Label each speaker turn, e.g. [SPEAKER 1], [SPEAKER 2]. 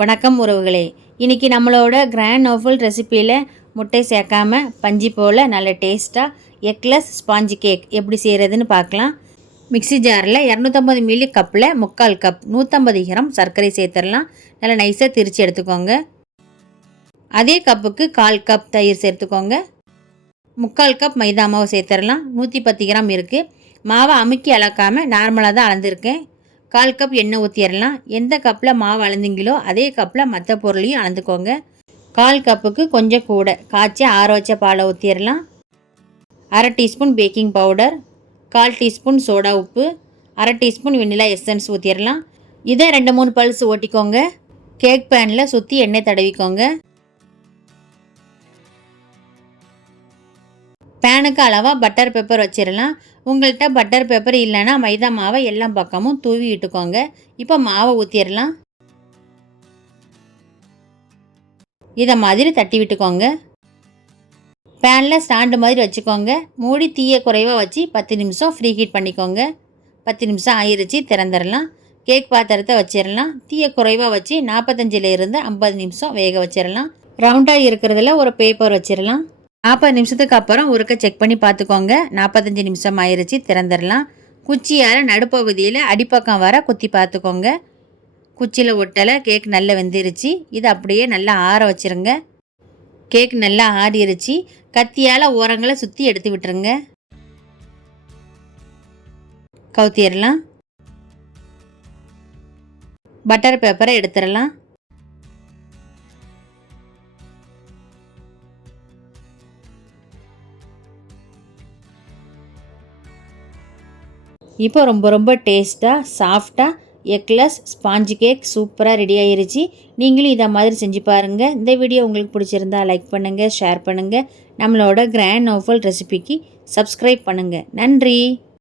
[SPEAKER 1] வணக்கம் உறவுகளே. இன்றைக்கி நம்மளோட கிராண்ட் நோஃபல் ரெசிப்பியில் முட்டை சேர்க்காம பஞ்சு போல் நல்ல டேஸ்ட்டாக எக்லஸ் ஸ்பாஞ்சு கேக் எப்படி செய்கிறதுன்னு பார்க்கலாம். மிக்ஸி ஜாரில் இரநூத்தம்பது மில்லி கப்பில் முக்கால் கப் நூற்றம்பது கிராம் சர்க்கரை சேர்த்துடலாம். நல்லா நைஸாக திரித்து எடுத்துக்கோங்க. அதே கப்புக்கு கால் கப் தயிர் சேர்த்துக்கோங்க. முக்கால் கப் மைதா மாவு சேர்த்துடலாம். நூற்றி பத்து கிராம் இருக்குது மாவை அமுக்கி அளக்காமல் நார்மலாக தான் அளந்துருக்கேன். கால் கப் எண்ணெய் ஊற்றிடலாம் எந்த கப்பில் மாவு அளந்தீங்களோ அதே கப்பில் மற்ற பொருளையும் அளந்துக்கோங்க. கால் கப்புக்கு கொஞ்சம் கூட காய்ச்சி ஆற வச்ச பாலை ஊற்றிடலாம் அரை டீஸ்பூன் பேக்கிங் பவுடர் கால் டீஸ்பூன் சோடா உப்பு அரை டீஸ்பூன் வெண்ணிலா எசன்ஸ் ஊற்றிடலாம் இதை ரெண்டு மூணு பல்ஸ் ஓட்டிக்கோங்க. கேக் பேனில் சுற்றி எண்ணெய் தடவிக்கோங்க. பேனுக்கு அளவாக பட்டர் பேப்பர் வச்சிடலாம் உங்கள்கிட்ட பட்டர் பேப்பர் இல்லைன்னா மைதா மாவை எல்லா பக்கமும் தூவி விட்டுக்கோங்க இப்போ மாவை ஊற்றிடலாம் இதை மாதிரி தட்டி விட்டுக்கோங்க. பேனில் ஸ்டாண்டு மாதிரி வச்சுக்கோங்க. மூடி தீய குறைவாக வச்சு பத்து நிமிஷம் ஃப்ரீ ஹீட் பண்ணிக்கோங்க. பத்து நிமிஷம் ஆயிருச்சு திறந்துடலாம் கேக் பாத்திரத்தை வச்சிடலாம் தீய குறைவாக வச்சு நாற்பத்தஞ்சில் இருந்து ஐம்பது நிமிஷம் வேக வச்சிடலாம் ரவுண்டாக இருக்கிறதுல ஒரு பேப்பர் வச்சிடலாம் நாற்பது நிமிஷத்துக்கு அப்புறம் உருக்க செக் பண்ணி பார்த்துக்கோங்க நாற்பத்தஞ்சு நிமிஷம் ஆயிருச்சு திறந்துடலாம். குச்சியால் நடுப்பகுதியில் அடிப்பக்கம் வர குத்தி பார்த்துக்கோங்க குச்சியில் ஒட்டலை கேக் நல்லா வெந்துருச்சு. இது அப்படியே நல்லா ஆற வச்சிருங்க. கேக் நல்லா ஆறிருச்சு. கத்தியால் ஓரங்களை சுற்றி எடுத்து விட்டுருங்க. கவுத்திடலாம். பட்டர் பேப்பரை எடுத்துடலாம். இப்போ ரொம்ப ரொம்ப டேஸ்ட்டாக சாஃப்டாக எக்லஸ் ஸ்பாஞ்சு கேக் சூப்பராக ரெடி ஆயிருச்சு. நீங்களும் இதை மாதிரி செஞ்சு பாருங்கள் இந்த வீடியோ உங்களுக்கு பிடிச்சிருந்தா லைக் பண்ணுங்கள் ஷேர் பண்ணுங்கள் நம்மளோட கிராண்ட் நோஃபல் ரெசிபிக்கு சப்ஸ்கிரைப் பண்ணுங்கள் நன்றி!